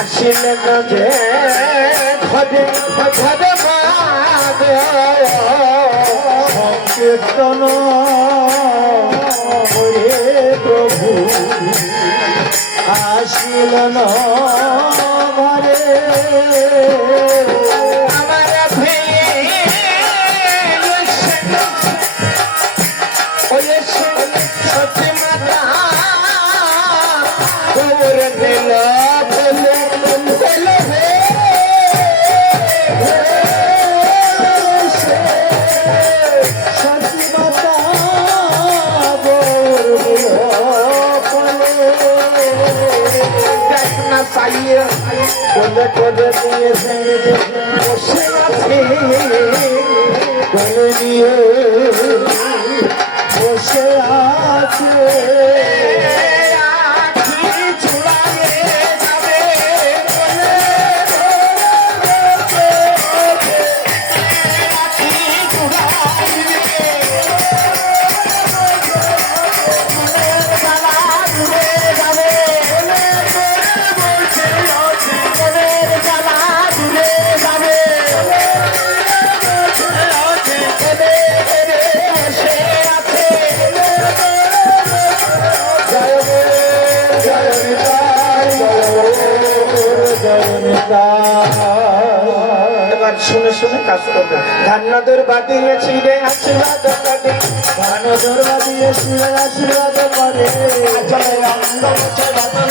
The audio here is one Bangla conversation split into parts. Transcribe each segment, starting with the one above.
আসিলেন যে ঘরে ঘরে সংকীর্তন করে প্রভু আসিলেন ঘরে করে নিয়ে বসে আছে করে নিয়ে বসে আছে শুনে শুনে কাজ করবে ধান্যদর বাদিয়েছি রে আশীর্বাদ করে ধান্যদর বাদিয়েছি রে আশীর্বাদ করে চলে আনন্দ চলে বাদন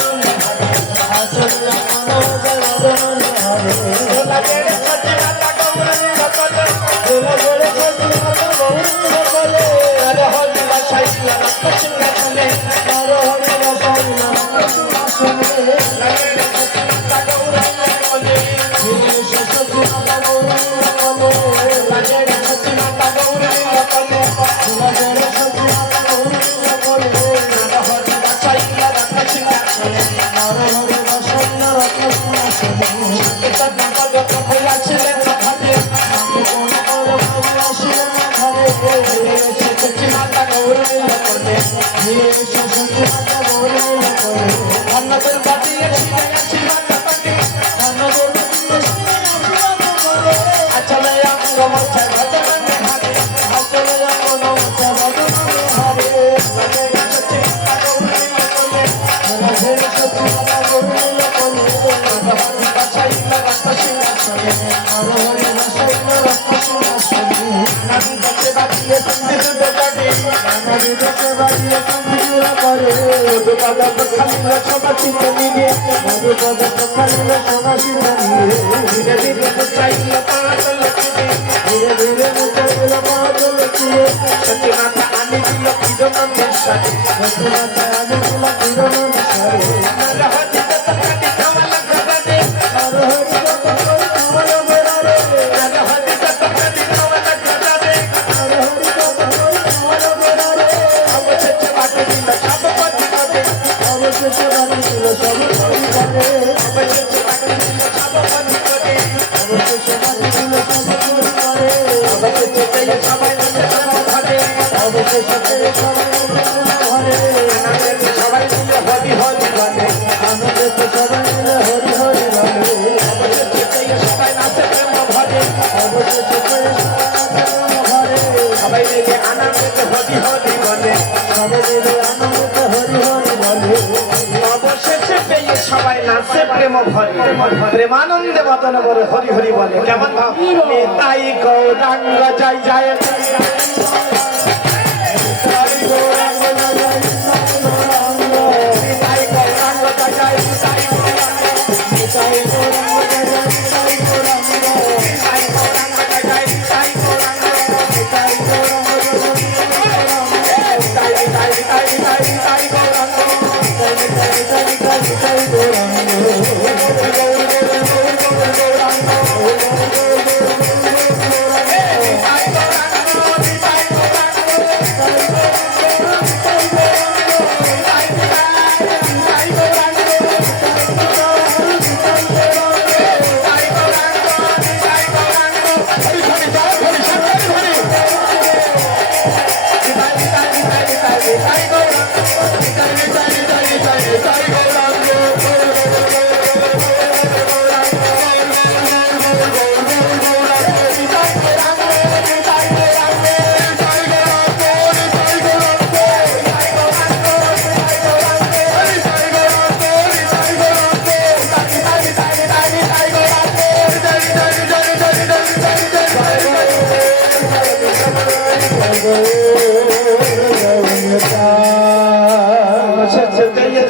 চলে আনন্দ বাদন হরে দোলা গড়ে সত্যি মাতা গৌরী সকলে দোলা গড়ে সত্যি মাতা গৌরী সকলে আরে হরি বাসাইয়া কৃষ্ণ চলে আরে হরি বাসাইয়া কৃষ্ণ চলে সবাই মিলে হরি হরি বলে নাচে প্রেম ভরে প্রেমানন্দে বদন বলে হরি হরি বলে কেমন ভাব তাই গৌরাঙ্গ জয় জয় তাই গৌরাঙ্গ জয় জয় তাই গৌরাঙ্গ জয় জয় তাই গৌরাঙ্গ জয় জয় তাই গৌরাঙ্গ তাই গৌরাঙ্গ জয় জয় তাই গৌরাঙ্গ তাই গৌরাঙ্গ তাই তাই তাই তাই তাই গৌরাঙ্গ তাই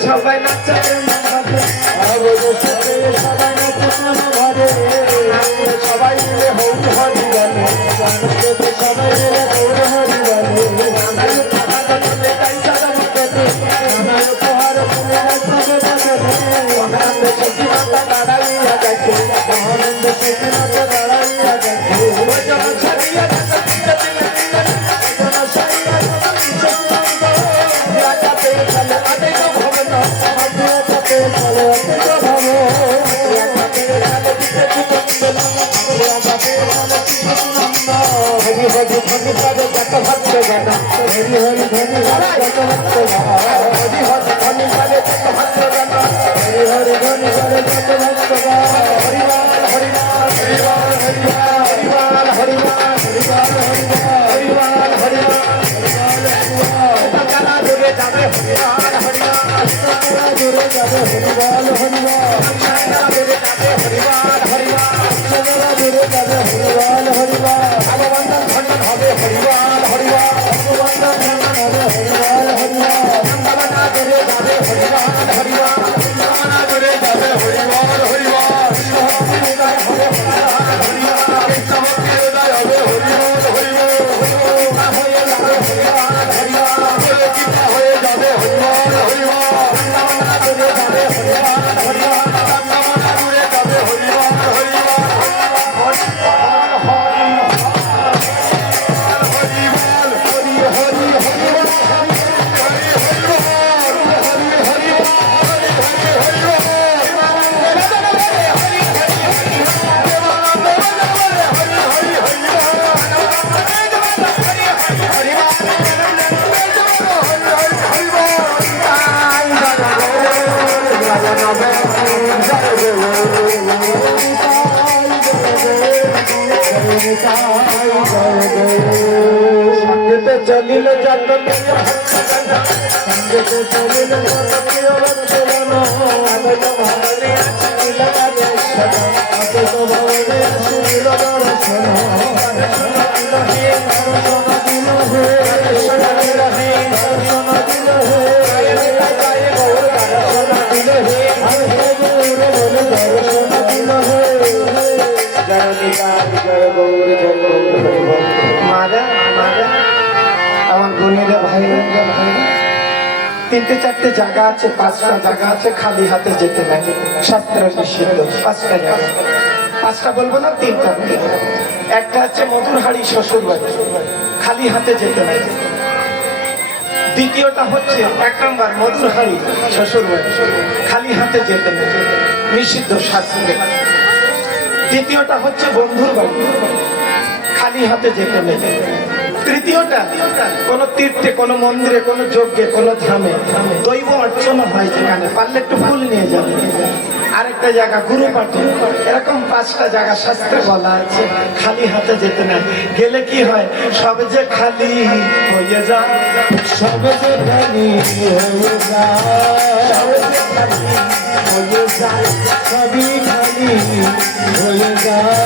সবাই নাচে সবাই মিলে হরি হরি বলে সবাই মিলে হরি হরি দাঁড়াইয়া গেছে মহানন্দ সচিনাথ দাঁড়াইয়া গেছে হরি হরি ধনি পদে যত ভক্ত গণ হরি হরি ধনি পদে যত ভক্ত হরি হরি ধনি পদে যত ভক্ত গণ হরি হরি ধনি পদে যত ভক্ত হরিবাল হরিবাল হরিবাল হরিবাল হরিবাল হরিবাল হরিবাল হরিবাল তারা দূরে যাবে হরিবাল হরিবাল তারা দূরে যাবে হরিবাল হরিবাল তারা দূরে যাবে হরিবাল হরিবাল তারা দূরে যাবে হরিবাল হরিবাল ভগবান ধন্য হবে হরিবাল হরিবাল ভগবান ধন্য হবে হরিবাল হরিবাল ভগবান দূরে যাবে হরিবাল হরিবাল ভগবান দূরে যাবে হরিবাল হরিবাল হৃদয় হবে হরিবাল হরিবাল ভক্তি হৃদয় হবে হরিবাল হরিবাল হয়ে যাবে হরিবাল হরিবাল চিন্তা হয়ে যাবে হরিবাল হরিবাল ভগবান দূরে যাবে হরিবাল হরিবাল ভগবান দূরে যাবে হরিবাল হরিবাল সঙ্গেতে চলিল যত সঙ্গেতে চলিল যত প্রিয় ভক্তগণ আদত ভবনে আসিল দর্শন আদত ভবনে আসিল দর্শন দর্শন দিল হে দর্শন দিল হে দর্শন দিল হে জয় গৌর দর্শন দিল হে হরে গৌর বলে দর্শন দিল হে জয় নিতাই জয় গৌর জয় গৌর মারা মারা আমার বোনেরা ভাইরা তিনটে চারটে জায়গা আছে পাঁচটা জায়গা আছে খালি হাতে যেতে নাই শাস্ত্র নিষিদ্ধ পাঁচটা জায়গা পাঁচটা বলবো না তিনটা একটা হচ্ছে মধুরহারি শ্বশুর বাড়ি খালি হাতে যেতে নাই দ্বিতীয়টা হচ্ছে এক নম্বর মধুরহারি শ্বশুর বাড়ি খালি হাতে যেতে নেই নিষিদ্ধ শাস্ত্রে তৃতীয়টা হচ্ছে বন্ধুর বাড়ি খালি হাতে যেতে নেই তৃতীয়টা, কোন তীর্থে, কোন মন্দিরে, কোন যজ্ঞে, কোন ধামে দৈব অর্চনা হয়, যেখানে পারলে একটু ফুল নিয়ে যাবে। আরেকটা জায়গা গুরু পাঠে, এরকম 5টা জায়গা শাস্ত্রে বলা আছে খালি হাতে যেতে না। গেলে কি হয়? সব যে খালি হয়ে যায়, সব যে খালি হয়ে যায়, হয়ে যায়, সবই খালি হয়ে যায়,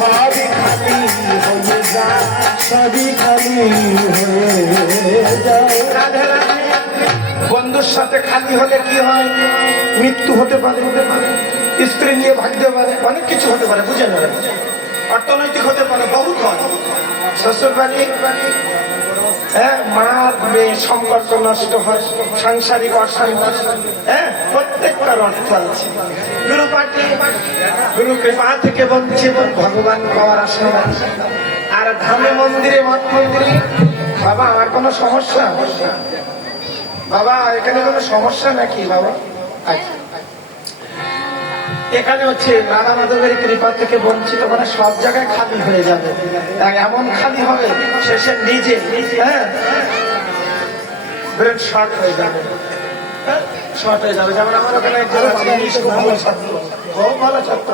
সবই খালি হয়ে যায়। সবই খালি হয়ে যায়। রাধে রাধে। বন্ধুর সাথে খালি হলে কি হয়? মৃত্যু হতে পারে, স্ত্রী নিয়ে ভাগতে পারে, অনেক কিছু হতে পারে, বুঝে নেবেন। অর্থনৈতিক হতে পারে, বহুত হয়। শ্বশুর বাড়ি, হ্যাঁ, মার মেয়ে সম্পর্ক নষ্ট হয়, সাংসারিক অশান্তি, হ্যাঁ, প্রত্যেকটার অর্থ আছে। গুরু পাঠে, গুরু কৃপা থেকে বলছে ভগবান পাওয়ার আশীর্বাদ। আর ধামে মন্দিরে, মঠ মন্দিরে, বাবা আমার কোনো সমস্যা, বাবা এখানে কোনো সমস্যা নাকি বাবা? আচ্ছা, এখানে হচ্ছে রাধা মাধবের কৃপা থেকে বঞ্চিত, মানে সব জায়গায় খালি হয়ে যাবে। এমন খালি হবে শেষে নিজে, হ্যাঁ, ব্রেন শর্ট হয়ে যাবে, শর্ট হয়ে যাবে। যেমন আমার ওখানে একজন আছে, খুব ভালো ছাত্র, খুব ভালো ছাত্র,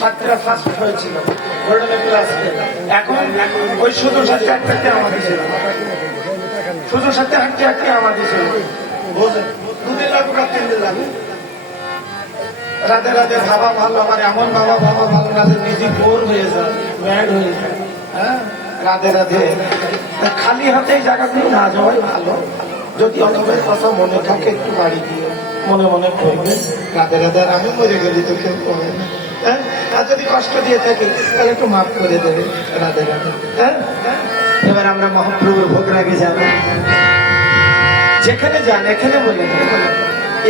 ছাত্রীরা ফার্স্ট হয়েছিল গোল্ডেন ক্লাস। এখন ওই শুধু সাথে হাঁটতে আমাদের ছিল, শুধু সাথে হাঁটতে আমাদের ছিল, বুঝলেন? 2 দিন লাগবে, 3 দিন লাগবে। রাধে রাধে। ভাবা ভালো, আমার এমন বাবা ভালো, রাধে নিজে বোর হয়ে যায়, ম্যাড হয়ে যায়। হ্যাঁ, রাধে রাধে। খালি হাতে জায়গাগুলো না যাওয়াই ভালো। যদি অনেকের কথা মনে থাকে একটু বাড়ি দিয়ে মনে মনে করবে রাধে রাধে। আর আমি মরে গেলি তো কেউ করবে না, হ্যাঁ। আর যদি কষ্ট দিয়ে থাকি তাহলে একটু মাফ করে দেবে, রাধে রাধে। হ্যাঁ, এবার আমরা মহাপ্রভুর ভোগ রাগে যাব, যেখানে যান এখানে বলে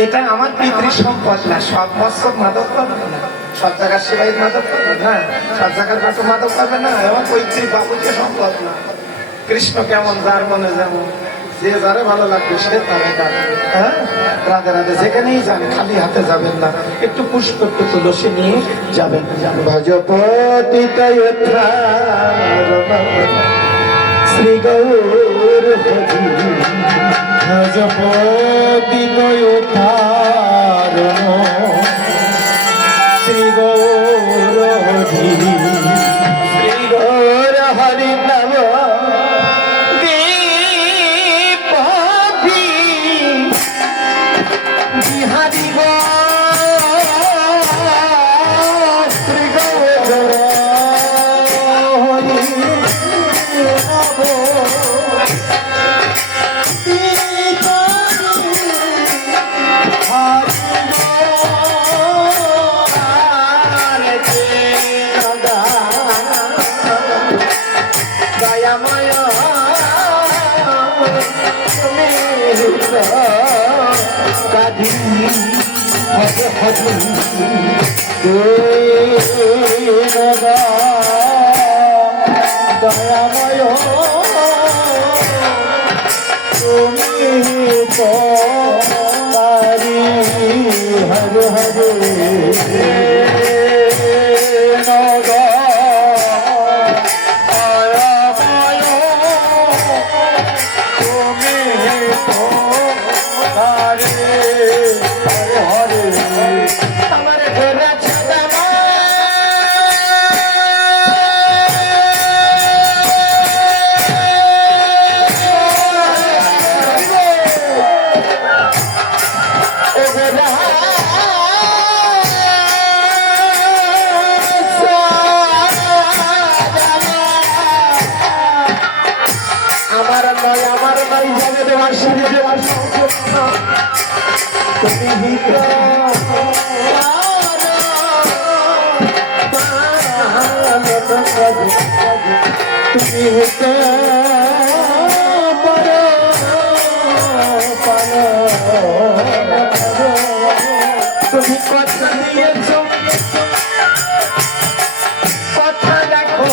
এটা আমার পিতৃ সম্পদ না। সব মৎস্যক মাদক পাবে না, সব জায়গার সেবাই মাদক পাবে না, সব জায়গার কাটু মাদক পাবে না। এমন পৈতৃক বাবুকে সম্পদ না। কৃষ্ণ কেমন, যার মনে যেমন, যে যারে ভালো লাগবে সে তারে ডাকবে। হ্যাঁ, রাধে রাধে। যেখানেই যান খালি হাতে যাবেন না, একটু পুষ্প, একটু তুলসী নিয়ে যাবেন। ভজপতি শ্রী গৌর হরি, ভজপতি শ্রী গৌর হরি, শ্রী গৌর হরি নম দীপি বিহারি গো, শ্রী গৌর হরি নম কাজী হজে হজে দয়াময় তুমি তো তারি হর হরে তুমি হতে পারো, তুমি কথা দিয়েছ, কথা রাখো,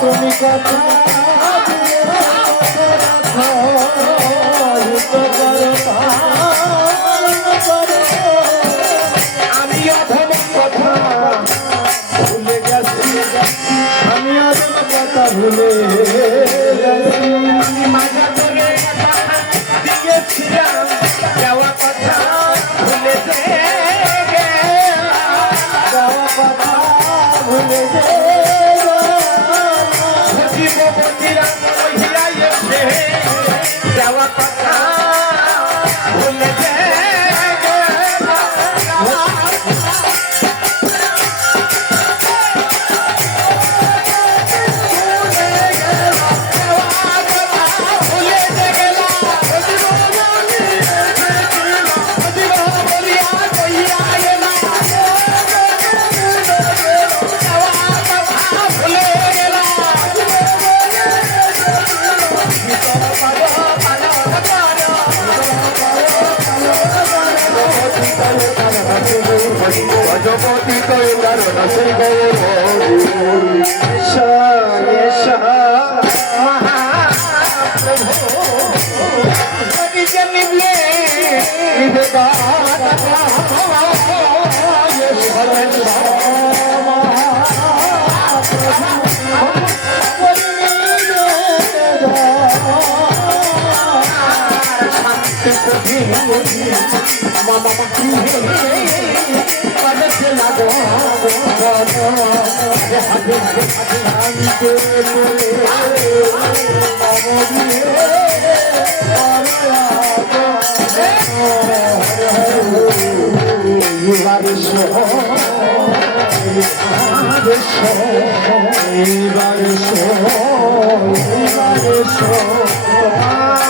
তুমি কথা আমি অধম এসো এসো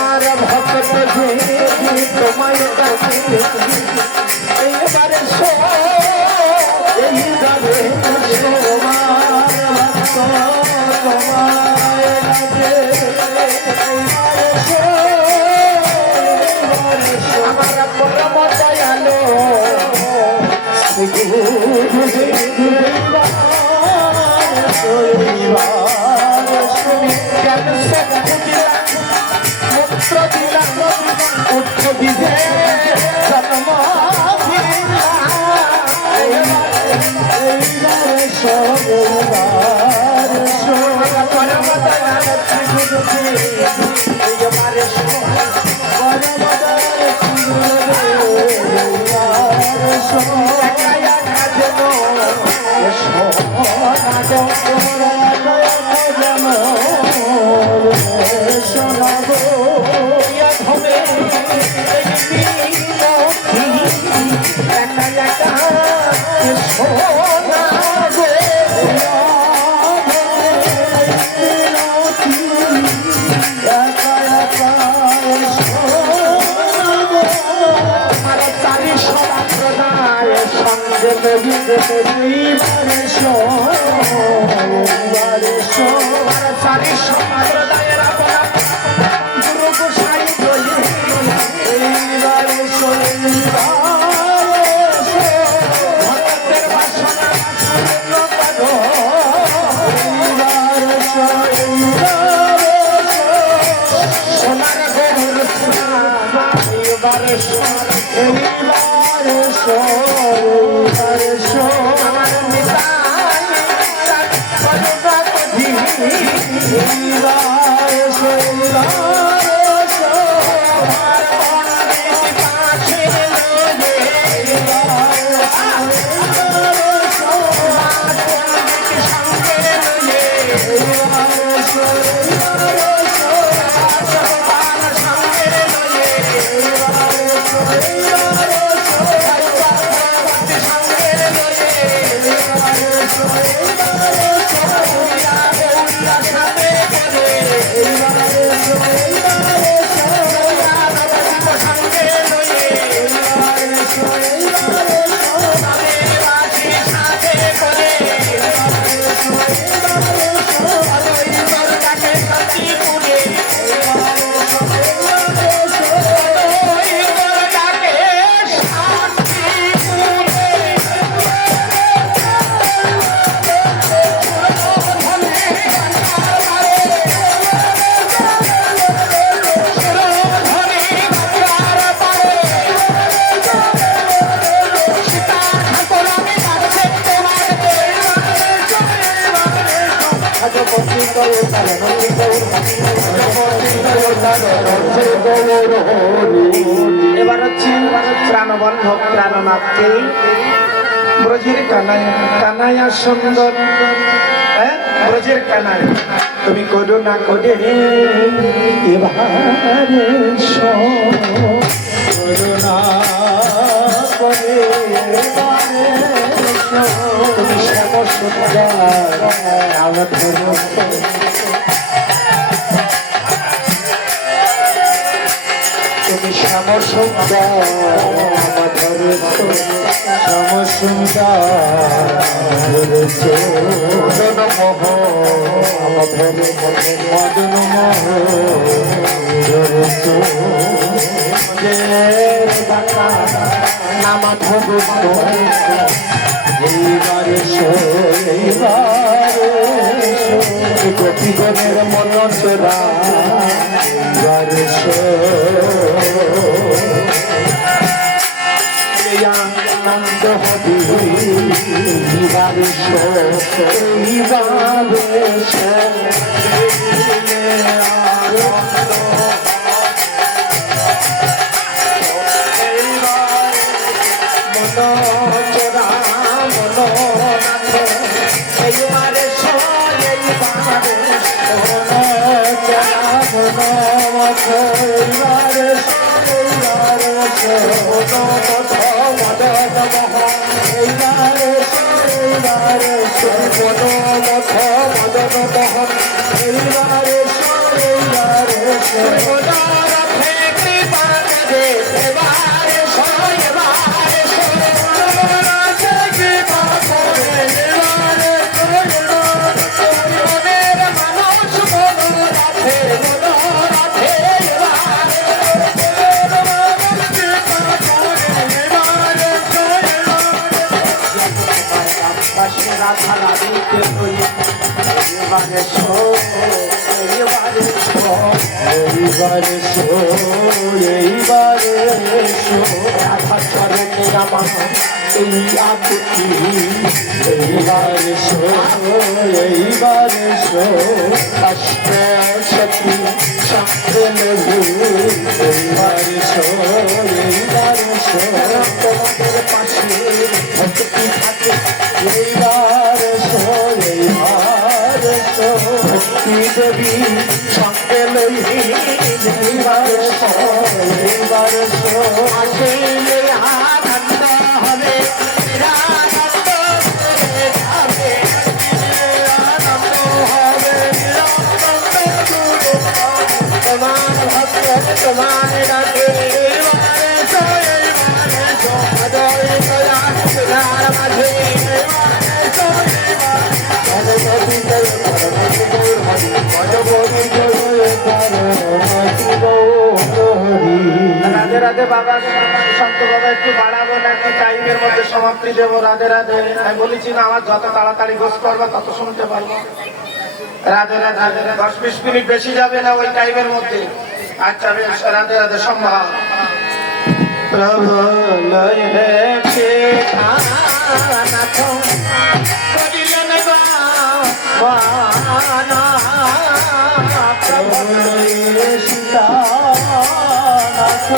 তোমার ভক্ত তোমায় এইবারে এইবারে আমার পরম দয়ালো পুত্র দিলাম পুত্র দিবে জন্ম এবার হচ্ছে প্রাণবন্ধক প্রাণনাথকে ব্রজের কানাইয়া সুন্দর, হ্যাঁ ব্রজের কানাই তুমি করো না করে এবারে করুণা করে তুমি শ্যাম সুন্দর আমার তুমি শ্যাম সুন্দর শ্যাম সুন্দর মদন মোহ মদন মোহ নাম ধরুন এইবার এসো এইবার এসো গোপীগণের মন তোরা এইবার এসো আনন্দ হবে এইবার এসো এইবার এসো মনোচরা মনোনাথ এইবারে এইবারে মনোচরা মনোমথ এইবারে এইবারে মনোমথ মদন মহ এইবারে এইবারে মনোমথ মদন মহ এইবারে এইবারে মনোরথে কৃপা দে এবারে রাধা রাধিকে এইবারে এইবারে এইবারে এইবারে রাধা চরণে আমার এই আকুতি এইবারে এইবারে অষ্ট সখী সঙ্গে এইবারে এইবারে তোমাদের পাশে ভক্তি থাকে এইবার ভক্তি দেবী সঙ্গে লই এইবার আসলে আনন্দ হবে আনন্দ হবে আনন্দ হবে তোমার ভক্ত তোমার ডাকে রাধে রাধে বাবা সন্ত বাবা একটু বাড়াবো নাকি টাইমের মধ্যে সমাপ্তি দেবো রাধে রাধে আমি বলেছি না আমার যত তাড়াতাড়ি গোস করবো তত শুনতে পারবো রাধে রাধে রাধে 10-20 মিনিট বেশি যাবে না ওই টাইমের মধ্যে আচ্ছা বেশ রাধে রাধে সম্ভব প্রভু লয়েছে নাথ করিলেন গানা প্রভু লয়েছে নাথ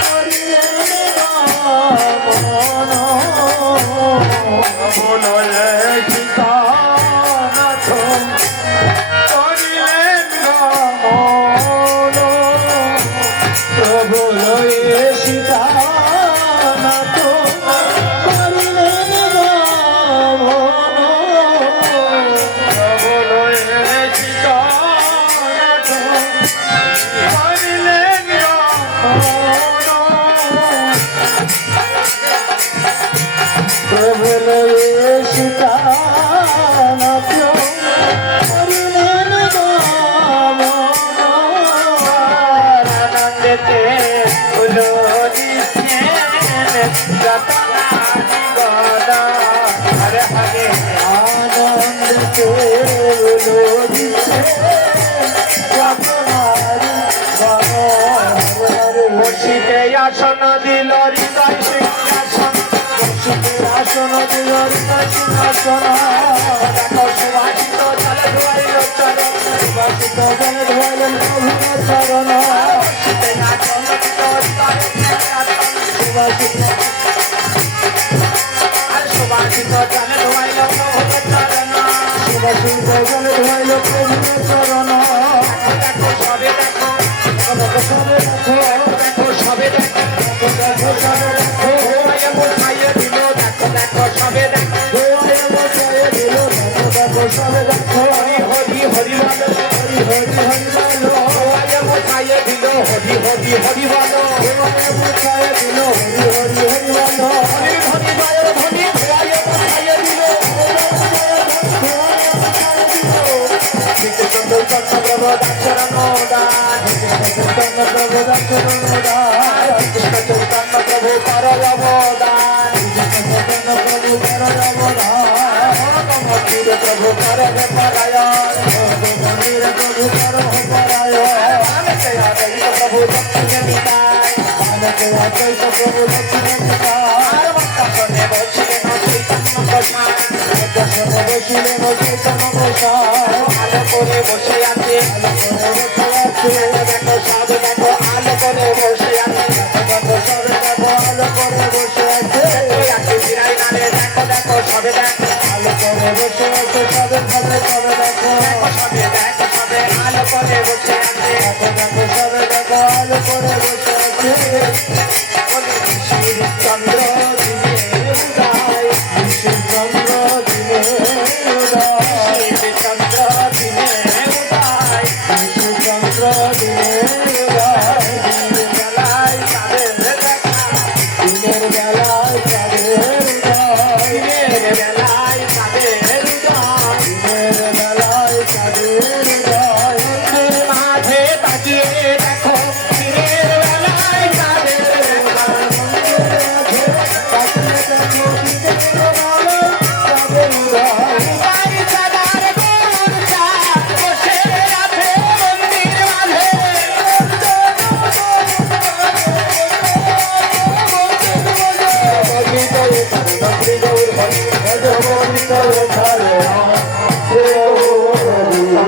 করিলেন গানা প্রভু লয়েছে নাথ করিলেন গানা প্রভু লয়ে সীতানাথ করিলেন রামন প্রভু লয়ে সীতানাথ করিলেন রামন প্রভু লয়ে সীতানাথ করিলেন রামন আনন্দতে উলো দিছেন রতনাদি গদা হরে হরে আনন্দতে উলো দিছেন রতনাদি গদা হরে বসিতে আসন দিল হৃদয় সিংহাসন বসিতে আসন দিল হৃদয় সিংহাসন দেখো সুভাষিত জলে ধোয়াইল চরণ সুভাষিত জলে ধোয়াইল প্রভুর চরণ সুভাষিত জলে ধোয়াইল প্রভুর চরণ সুভাষিত জলে ধোয়াইল প্রভুর চরণ দেখো সবে দেখো সবে দেখো দেখো সবে দেখো দেখো সবে দেখো খাইয়ে দিল দেখো দেখো সবে দেখো খাইয়ে দিল দেখো দেখো সবে দেখো হরি হরি হরি বলো হরি হরি হরি বলো খাইয়ে দিল হরি হরি হরি বলো খাইয়ে দিল হরি হরি হরি বলো হরি হরি বলো হরি খাইয়ে দিল প্রভু দর্শন দান কৃষ্ণ প্রভু দর্শন দান কৃষ্ণ চৈতন্য প্রভু কর অবদান কৃষ্ণ চৈতন্য প্রভু কর অবদান মন্দির প্রভু করে পরায়ণ মন্দির প্রভু করো পরায়ণ অনেকে আদৈত প্রভু দক্ষিণে নিতাই অনেকে আদৈত প্রভু দক্ষিণে নিতাই আর মন্ত্রণে বসিলেন চৈতন্য গোসাই মন্ত্রণে বসিলেন চৈতন্য গোসাই আলো করে বসে আছে দেখো সব দেখো আলো করে বসে আছে দেখো সব দেখো আলো করে বসে আছে ফিরাই না রে দেখো দেখো সবে দেখো আলো করে বসে আছে সবে ভালো সবে দেখো সবে দেখো সবে আলো করে বসে আছে দেখো দেখো সবে দেখো আলো করে বসে আছে শিব চন্দ্র দিনে উদয় শিব চন্দ্র দিনে উদয় শিব চন্দ্র দিনে উদয় শিব চন্দ্র দিনে উদয় দিনের বেলায় তাদের দেখা দিনের বেলায় তাদের উদয় দিনের বেলায় তাদের উদয় দিনের বেলায় তাদের উদয় মাঝে বাজিয়ে দেখো দিনের বেলায় তাদের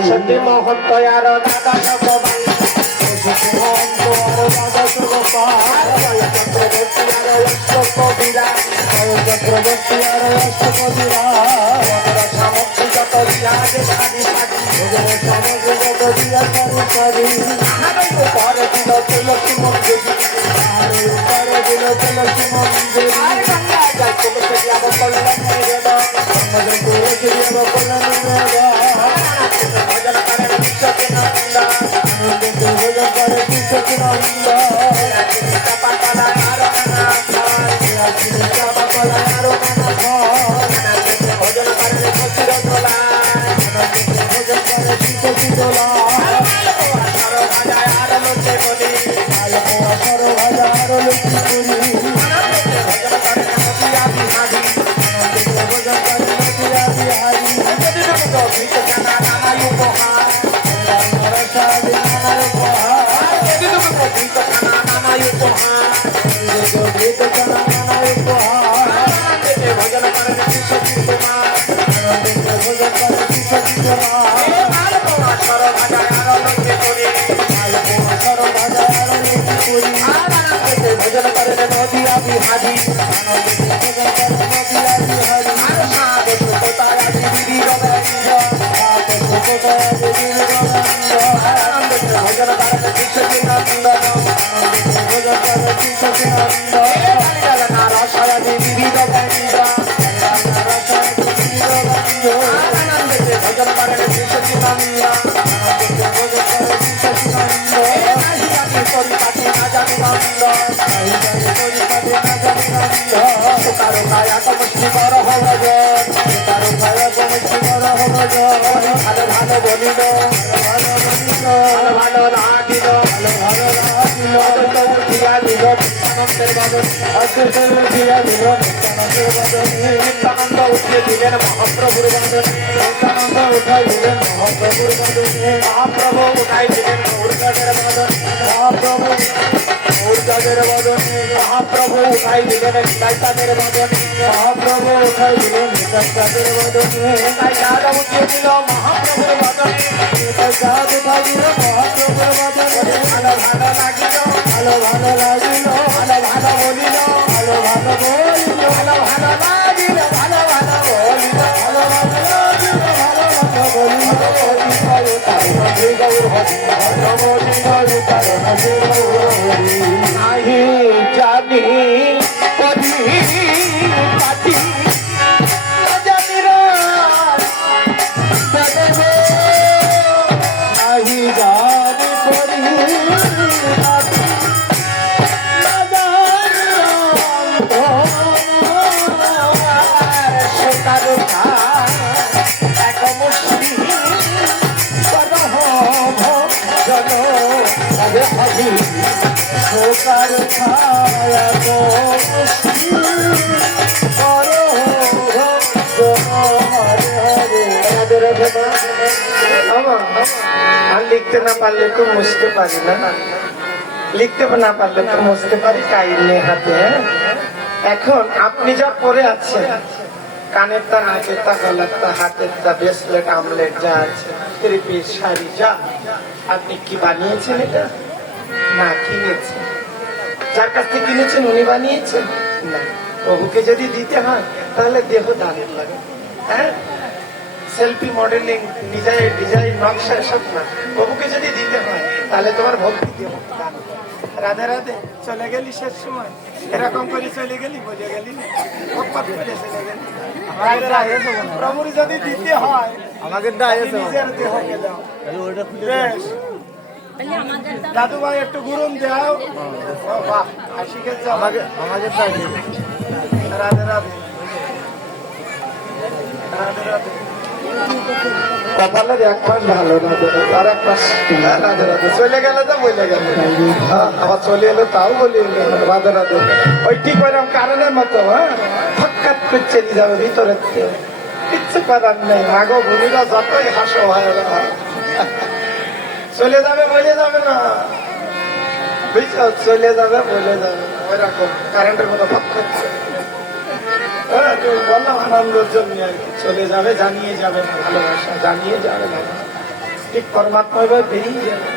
সত্যি মোহন তৈয়ার দাদা ভগবান চক্রবর্তী আর অষ্টকবিরা চক্রবর্তী আর অষ্টকবিরা সামগ্রী যত দিয়া যে সারি সারি সামগ্রী যত দিয়া সারি সারি পরে দিল তুলসী মন্দির পরে দিল তুলসী মন্দির গঙ্গা জল তুলসী যাব কল্যাণ তুলসী যাব কল্যাণ ভজন করেন বিশ্বনানন্দ ভজন করে বিশ্বনানন্দ পাতালা আরো ভজন করেন ভক্তির দোলা ভজন করে শিশু দোলা সরো ভাজা আর লোকে বলি সরো ভাজা আর লোকে বলি ভজন করেন নদিয়া বিহারি ভজন করেন নদিয়া বিহারি ভিক্ষা নানা উপহার নানা উপহার ভিক্ষা নানা উপহার ভজন করেন শিশু কুমার ভজন করেন শিশু কুমার সর ভাজা আর লোকে করি সর ভাজা আর লোকে করি ভজন করেন নদিয়া বিহারি ভজন করেন নদিয়া বিহারি সাধু কোথায় আছে দিদি গোবিন্দ সাধু কোথায় আছে দিদি গোবিন্দ ভজন করেন শিশু নন্দন ভজন করেন শিশু নন্দন রসায় দিদি গোবিন্দ ভজন করেন শিশু নন্দন ভজন করেন শিশু নন্দন পরিপাটি না জানি নন্দ পরিপাটি না জানি নন্দ কারো কায়া কমষ্টি বড় হল কারো কায়া কমষ্টি বড় হল ভালো ভালো বলিল ভালো বলিল ভালো লাগিল ভালো লাগিল অদ্বৈত উঠিয়া দিল নিত্যানন্দের বদন অদ্বৈত উঠিয়া দিল নিত্যানন্দের বদন নিত্যানন্দ উঠিয়ে দিলেন মহাপ্রভুর বদন নিত্যানন্দ উঠাই দিলেন মহাপ্রভুর বদন মহাপ্রভু উঠাই দিলেন গৌরদের বদন মহাপ্রভু গৌরদের বদন মহাপ্রভু উঠাই দিলেন নিতাইতাদের বদন মহাপ্রভু উঠাই দিলেন নিতাইতাদের বদন তাই যাদব উঠিয়ে দিল মহাপ্রভুর বদন তাই যাদব উঠাই দিল মহাপ্রভুর বদন ভালো ভালো লাগিল ভালো ভালো লাগিল ভালো ভালো বলিল ভালো ভালো বলিল ভালো ভালো লাগিল ভালো ভালো বলিল ভালো ভালো লাগিল ভালো ভালো বলিল গৌর হরি কারণ নাহি জানি পরি পাতি জানি নাহি জানি পরি পাতি শোকার ছায়া হরে হরে লিখতে না পারলে তো মুছতে পারি না, লিখতে না পারলে তো মুছতে পারি কাইনে হাতে। এখন আপনি যা পরে আছেন, কানের তা, নাকের তা, গলার তা, হাতের তা, ব্রেসলেট, আমলেট যা আছে, থ্রি পিস, শাড়ি যা, আপনি কি বানিয়েছেন এটা? না, কিনেছেন। যার কাছ থেকে কিনেছেন উনি বানিয়েছেন? না। প্রভুকে যদি দিতে হয় তাহলে দেহ দানের লাগে। হ্যাঁ, সেলফি মডেলিং, ডিজাইন নকশা সব না। প্রভুকে যদি দিতে হয় তাহলে তোমার ভক্তি দেহ দান। রাধে রাধে। চলে গেলি শেষ সময় এরকম করে চলে গেলি, বুঝে গেলি না? চলে গেলি। প্রভুর যদি দিতে হয় আমাকে নিজের দেহকে দাও। বেশ। দাদু ভাই একটু গুরুম দাও। বাহ, আশিকের যাও। আমাকে রাধে রাধে। রাধে রাধে। কপালের এক পাশ ভালো, আর এক পাশ রাধে রাধে। চলে গেলে তো বলে গেল, আবার চলে এলো তাও বলি রাধে রাধে। ওই ঠিক ওইরকম কারণের মতো ফটকাট করে চেয়ে যাবে ভিতরের থেকে, কিচ্ছু করার নেই। মাগো ভূমিকা যতই হাসো হয় চলে যাবে, বলে যাবে না, বুঝছো? চলে যাবে, বলে যাবে না, ওইরকম কারেন্টের মতো ফটকাট বললাম আনন্দের জন্য আর কি। চলে যাবে, জানিয়ে যাবে না, ভালোবাসা জানিয়ে যাবে না, ঠিক পরমাত্মা এবার বেরিয়ে যাবে।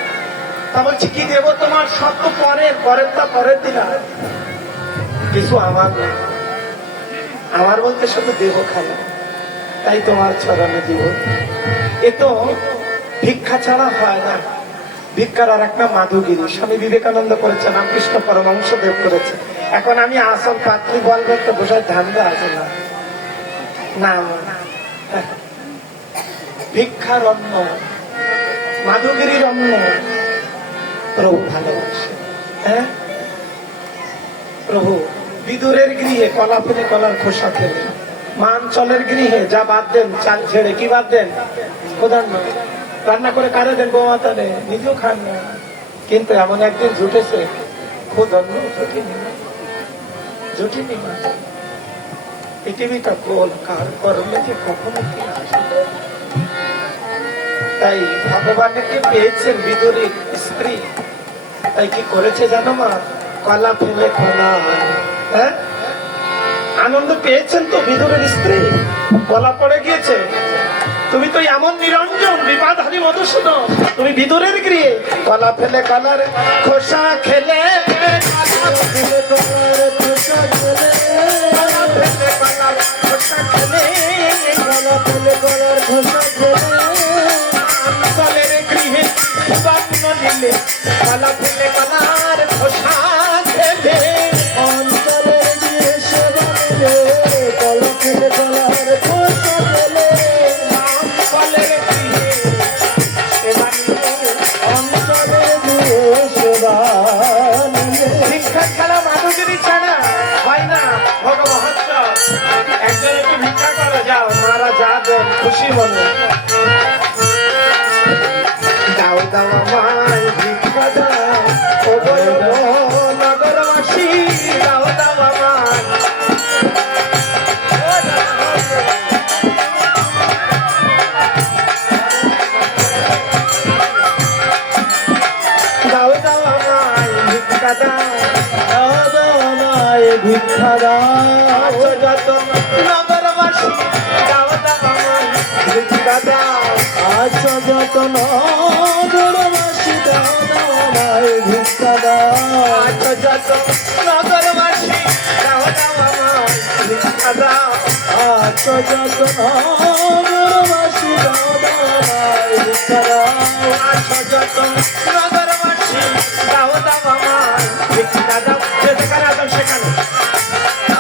তা বলছি কি দেবো তোমার? সব তো পরেরটা পরের দিন। কিছু আমার না, আমার বলতে শুধু দেব খানা, তাই তোমার চরণে দিব। এ তো ভিক্ষা ছাড়া হয় না। ভিক্ষার আর একটা মাধুগিরি স্বামী বিবেকানন্দ করেছেন, রামকৃষ্ণ পরমহংসদেব করেছে। এখন আমি আসল পাত্রী বলবো তো বসার ধান্দা আছে না, না ভিক্ষার অন্ন, মাধুগিরির অন্ন প্রভু ভালোবাসে। হ্যাঁ, প্রভু বিদুরের গৃহে কলা ফেলে কলার খোসা ফেলে, মানচলের গৃহে যা বাদ দেন চাল ছেড়ে, কি বাদ দেন? প্রধান রান্না করে কারে দেন? বৌমাতা নেই, নিজেও খান না। কিন্তু এমন একদিন জুটেছে, খুব অন্য জুটিনি না। পৃথিবীটা গোল, কার কর্মে যে কখনো কি আসে। তাই ভগবানকে পেয়েছেন বিদুরের স্ত্রী, তাই কি করেছে জানো মা? কলা ফেলে কলা। হ্যাঁ, আনন্দ পেয়েছেন তো বিদুরের স্ত্রী, কলা পড়ে গিয়েছে। তুমি তো এমন নিরঞ্জন বিপাধারী মধুসূদন, তুমি বিদুরের গৃহে কলা ফেলে কলার খোসা খেলে, অঞ্চলের গৃহে স্বপ্ন দিলে কলা ফেলে কলার খোসা খেলে, অঞ্চলের গৃহে সেবা দিলে কলা ফেলে কলার খোসা খেলে, অঞ্চলের গৃহে সেবা নিলে, অঞ্চলের গৃহে সেবা নিলে। ভিক্ষা ছাড়া, মাধুগিরি ছাড়া হয় না ভগবৎসব। একজন একটু ভিক্ষা করে যাও, মারা যা দেন খুশি মনে। দাও দাও আমায় ভিক্ষা দাও, ও বলো নগরবাসী, দাও দাও আমায়। দাও দাও আমায় ভিক্ষা দাও, দাও দাও আমায় ভিক্ষা দাও, যত নগরবাসী, দাও দাও আমায় ভিক্ষা দাও। আচ্ছা যত নগরবাসী, দাও দাও আমায় ভিক্ষা দাও। আচ্ছা যত নগরবাসী, দাও দাও আমায় ভিক্ষা দাও। আচ্ছা যত নগরবাসী, দাও দাও আমায় ভিক্ষা দাও। আচ্ছা যত নগরবাসী, দাও দাও আমায় ভিক্ষা দাও। যেখানে আছেন সেখানে।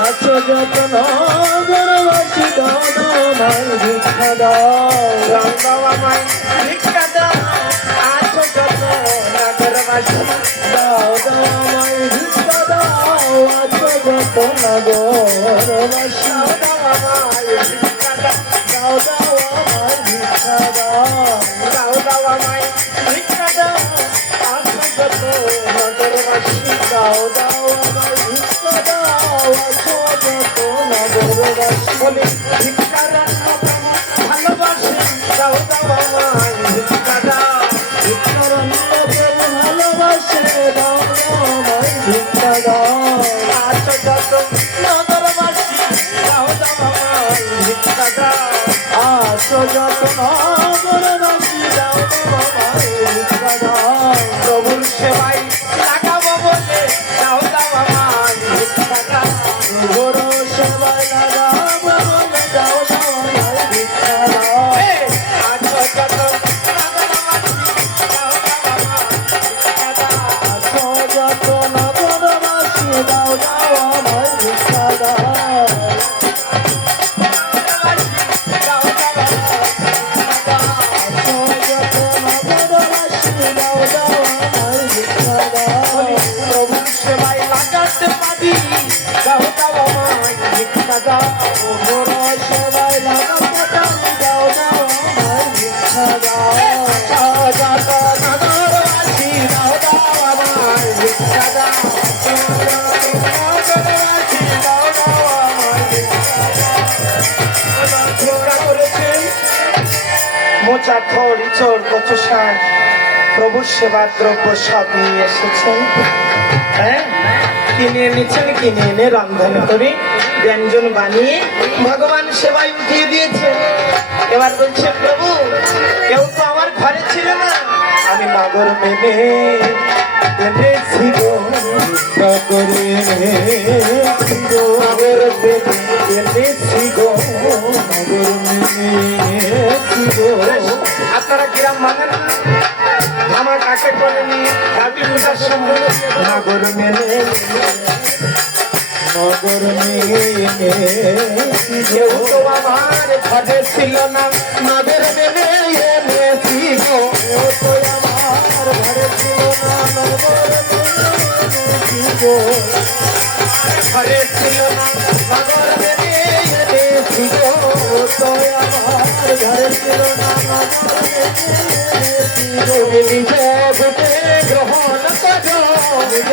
আচ্ছা যত নগরবাসী, দাও দাও আমায় ভিক্ষা দাও। দাও দাও আমায় ভিক্ষা দাও। আচ্ছা যত নগরবাসী, দাও দাও আমায় ভিক্ষা দাও। আচ্ছা যত নগরবাসী, দাও আমায় ভিক্ষা দাও। দাও দাও আমায় ভিক্ষা দাও। দাও দাও আমায় ভিক্ষা দাও। আচ্ছা যত নগরবাসী, দাও দাও আমায় ভিক্ষা দাও। আচ্ছা যত নগরবাসী, বলি ভিক্ষা দাও ভালোবাসি, দাও দাও আমায় ভিক্ষা দাও। ভিক্ষা দাও আছো যত নগরবাসী দাও দাও আমায় ভিক্ষা দাও আছো যত নগরবাসী দাও আমায় ভিক্ষা দাও প্রভুর সেবায় লাগাবো বলে দাও দাও আমায় ভিক্ষা দাও প্রভুর সেবায় লাগাবো বলে দাও আমায় ভিক্ষা দাও আছো যত নগরবাসী দাও দাও আমায় ভিক্ষা দাও আছো যত নগরবাসী দাও আমায় ভিক্ষা দাও প্রভুর সেবায় লাগাতে পারি দাও দাও আমায় ভিক্ষা দাও যত নগরবাসী দাও দাও আমায় ভিক্ষা দাও নগরবাসী দাও দাও আমায় ভিক্ষা দাও ভিক্ষা করেছে মোচা থর ইচর কচু শাক প্রভুর সেবা দ্রব্য সব নিয়ে এসেছেন হ্যাঁ কিনে এনেছেন কিনে এনে রন্ধন করে ব্যঞ্জন বানিয়ে ভগবান সেবায় উঠিয়ে দিয়েছেন এবার বলছে প্রভু কেউ তো আমার ঘরে ছিল না আমি নগর মেনে এনেছি গো করে নগর মেনে এনেছি গো আপনারা গ্রাম মানেন আমার কাছে বলেনি দাবি পূজার সময় নগর মেনে নগর কেউ তো আমার ঘরে ছিল না নগর মেনে এনেছি গো তো আমার ঘরে ছিল না নগর ঘরে ছিল না নগর মেনে এনেছি গো তো আমার ঘরে ছিল না তুমি নিজে বুঝে গ্রহণ করো নিজ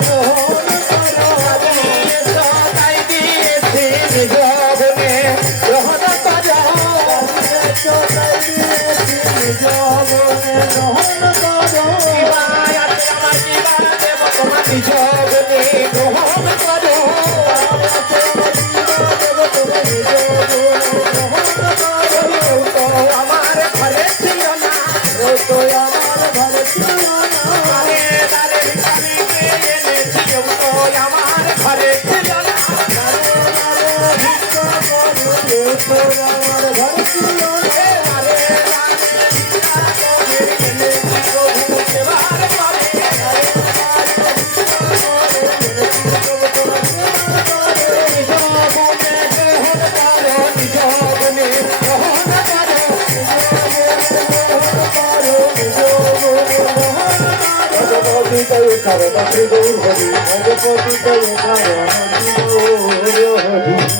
গ্রহণ আমি তাই দিয়েছি নিজ গুণে গ্রহণ করো জীবায়াতে আমার জীবন দেব তোমার নিজ গুণে গ্রহণ করো কেউ তো আমার ঘরে ছিল না আরে দারে ভিখারি এনেছি কেউ তো আমার ঘরে ছিল না আরে দারে ভিখারি এনেছি প্রভু সেবার করে নিজ গুণে গ্রহণ করো নিজ গুণে গ্রহণ করো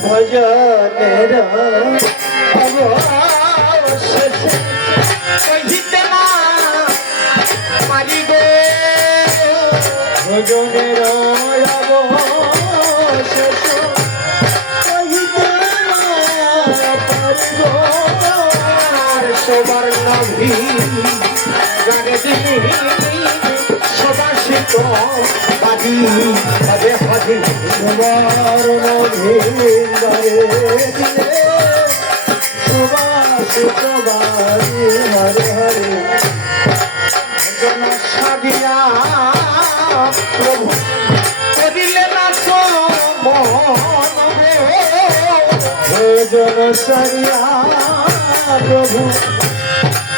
ভজনের অবশেষে কহিতে না পারি গো ভজনের অবশেষ কহিতে না পারিব আর সুবর্ণ ভি গানে দিনি সবাসিত বাজি হবে হজি সুবর্ণ ভিন্দারে দিলে সুবাসিত বাড়ি হরে হরে জন সাদিয়া প্রভু করিলে না তো মন ভজন সরিয়া প্রভু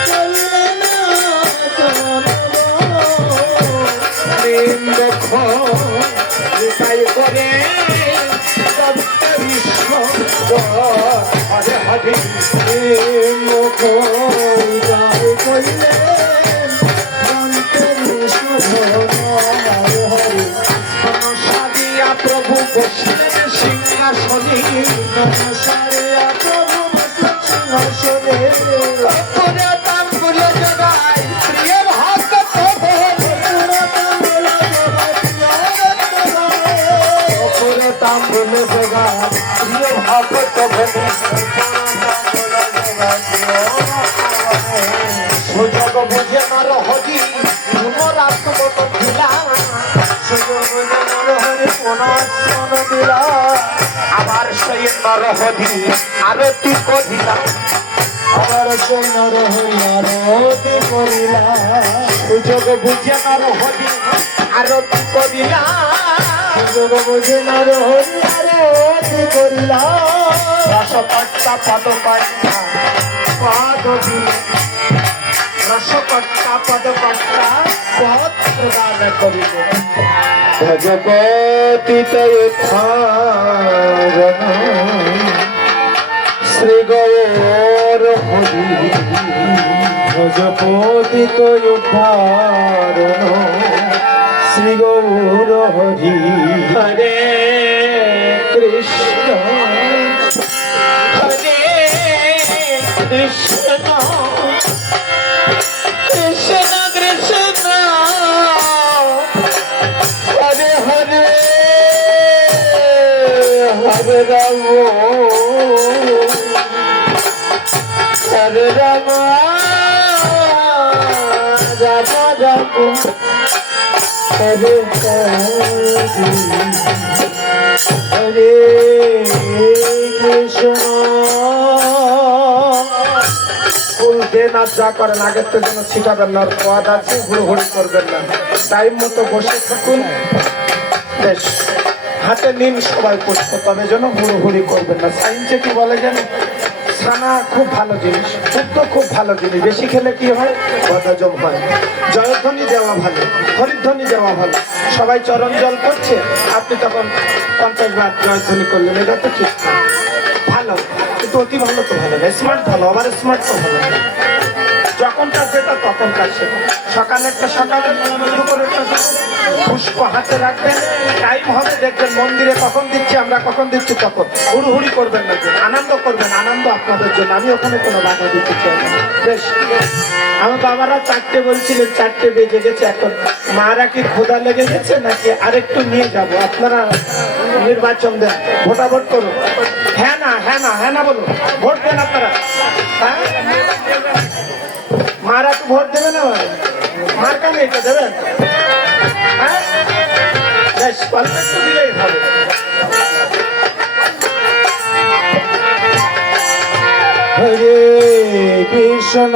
চললে না প্রেম দুঃখ বিদায় করে দত্ত বিশ্ব হরে হরে মুখ গায় কইলে সাদিয়া প্রভু বসলেন সিংহাসনে সারিয়া প্রভু সিংহাসনে করে তাম্বুল জগায় প্রিয় ভক্ত প্রভু করে তাম্বুল জগায় প্রিয় ভক্ত প্রভু সুযোগ বুঝে নর হরি পুনরাত্মত খিলা সুযোগ নরহরি পুনঃ দিলা আবার সেই নরহরি আরতি করিলা আবার সেই নরহরি আরতি করিলা সুযোগ বুঝে নরহরি আরতি করিলা সুযোগ বুঝে নরহরি আরতি করিলা রসকর্তা পদকর্তা পাদ দিলে রসকর্তা পদকর্তা পদ প্রদান করিলে ভজপতি শ্রী গৌর হরি ভজপতি শ্রী গৌর হরি হরে কৃষ্ণ হরে কৃষ্ণ কৃষ্ণ কৃষ্ণ হরে হরে হরে রাম হরে রাম রাম রাম হরে হরে কৃষ্ণ ফুল দেন আর যা করেন আগের তো যেন ছিটাবেন না, পদ আছে হুড়োহুড়ি করবেন না, টাইম মতো বসে থাকুন। বেশ, হাতে নিন সবাই পুষ্প, তবে যেন হুড়োহুড়ি করবেন না। সাইন্সে কি বলে যেন ছানা খুব ভালো জিনিস, দুধ খুব ভালো জিনিস, বেশি খেলে কি হয় বদহজম হয়। জয়ধ্বনি দেওয়া ভালো, হরিধ্বনি দেওয়া ভালো। সবাই চরণ জল করছে, আপনি তখন 50 বার জয়ধ্বনি করলেন, এটা তো ঠিক না। ভালো, কিন্তু অতি ভালো তো ভালো না, স্মার্ট ভালো, আবার স্মার্ট তো ভালো না। যখনকার যেটা তখনকার সেটা, সকালেরটা সকালে, দুপুরেরটা পুষ্প হাতে রাখবেন, টাইম হবে দেখবেন মন্দিরে কখন দিচ্ছি আমরা, কখন দিচ্ছি তখন। হুড়ুহুড়ি করবেন না, আনন্দ করবেন, আনন্দ আপনাদের জন্য, আমি ওখানে কোনো বাধা দিতে চাই না। বেশ, আমার বাবারা 4টে বলছিলেন, 4টে বেজে গেছে, এখন মারা কি ক্ষুধা লেগে গেছে নাকি আরেকটু নিয়ে যাব? আপনারা নির্বাচন দেন, ভোটাভোট করুন। হ্যাঁ না, হ্যাঁ না, হ্যাঁ না বলুন, ভোট দেন আপনারা। হ্যাঁ, মারা তো ভোট দেবে না, মার কানে এটা দেবেন। হ্যাঁ, বেশ, অল্প একটু দিলেই হবে। হরে কৃষ্ণ